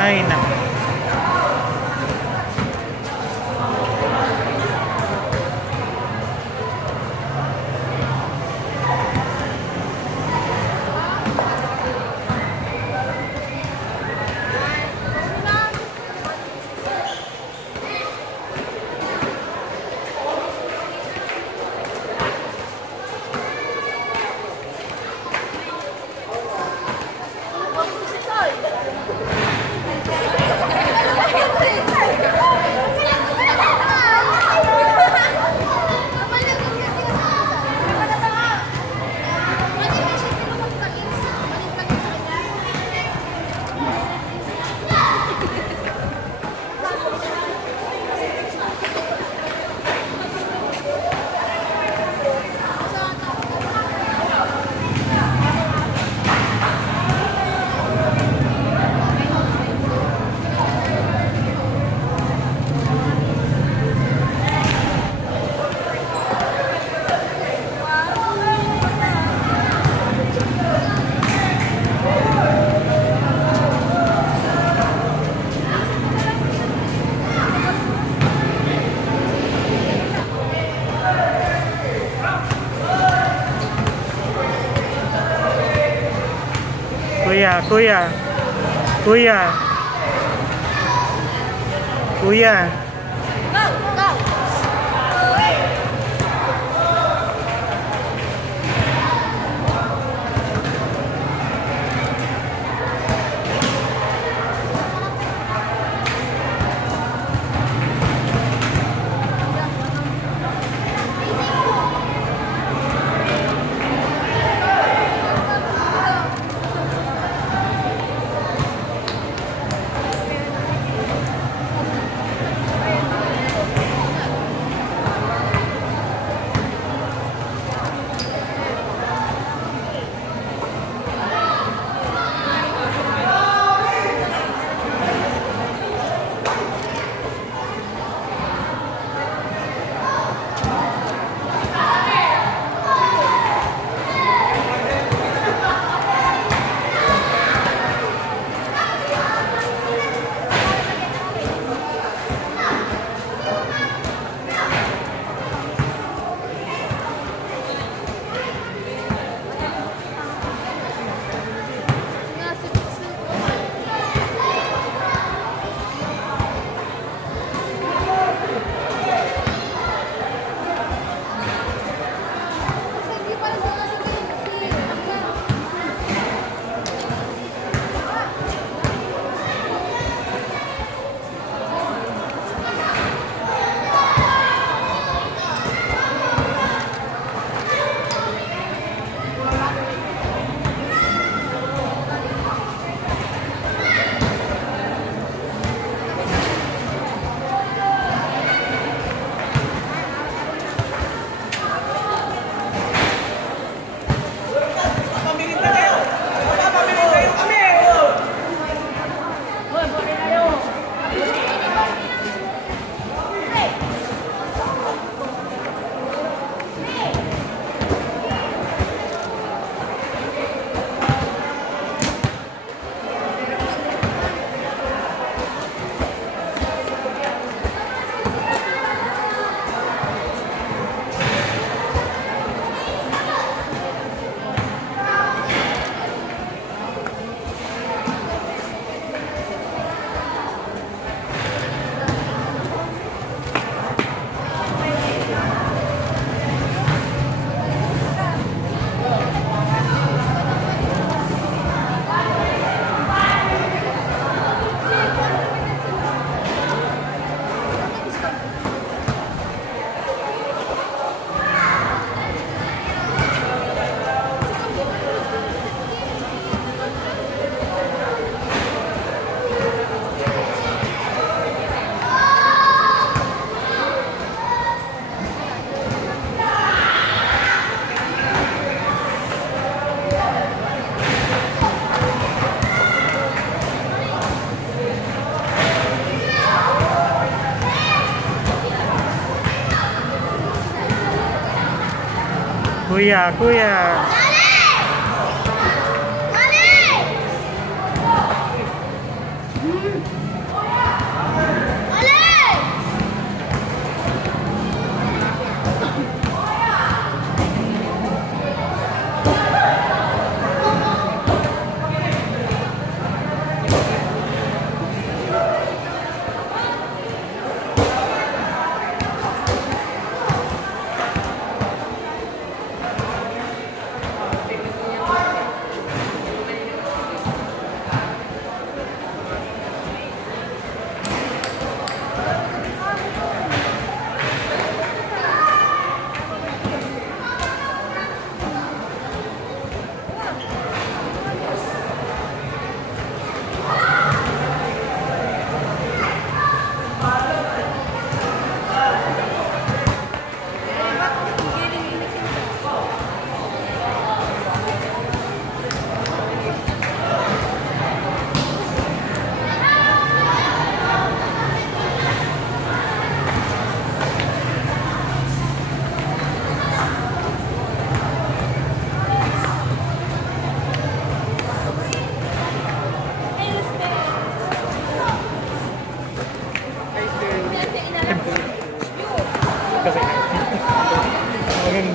Ay, na. Kuya, kuya. Kuya. Kuya. Go, go. Kuya, kuya. Dali! Dali!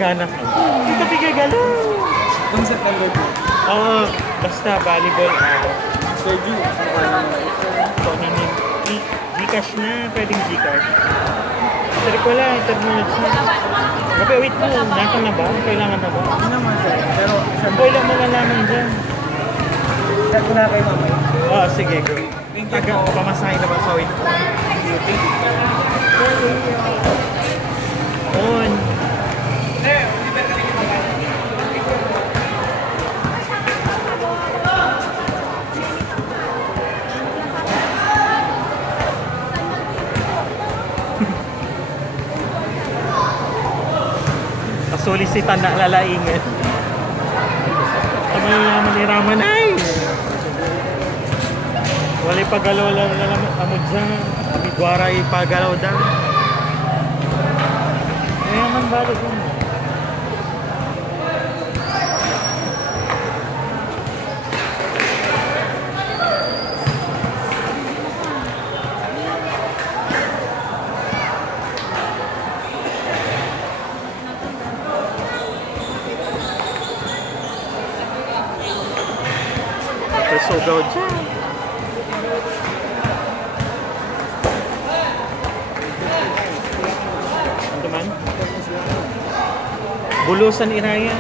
gana. Ito bigay-gala. Kung September po. Oo, basta volleyball. Sir Ju, Gcash na, pwedeng Gcash. Pero wala, internet na. Gabi, wait mo, nasa na ba? Kailangan na ba? Hindi naman sir. Pero, Boy lang malalaman dyan. share ko na kayo mamaya. Oo, sige, go. Thank you Taga, po. pamasahin na ba sa wait? On. Kasolisitan na lalaingan. Kamay naman ni Raman ay! Wala pagalaw lang amod dyan. Amigwara ipagalaw dyan. Kaya man balo dyan. Sugaw dyan. Ano man? Bulusan irayan.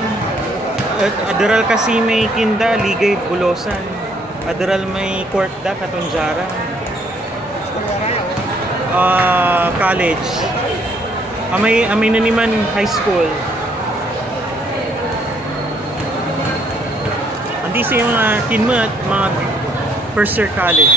Adral kasi may kinda, ligay bulusan. Adral may court da, katunjara. College. Amay naniman high school. Hindi siya mga kinmat, mga first year college.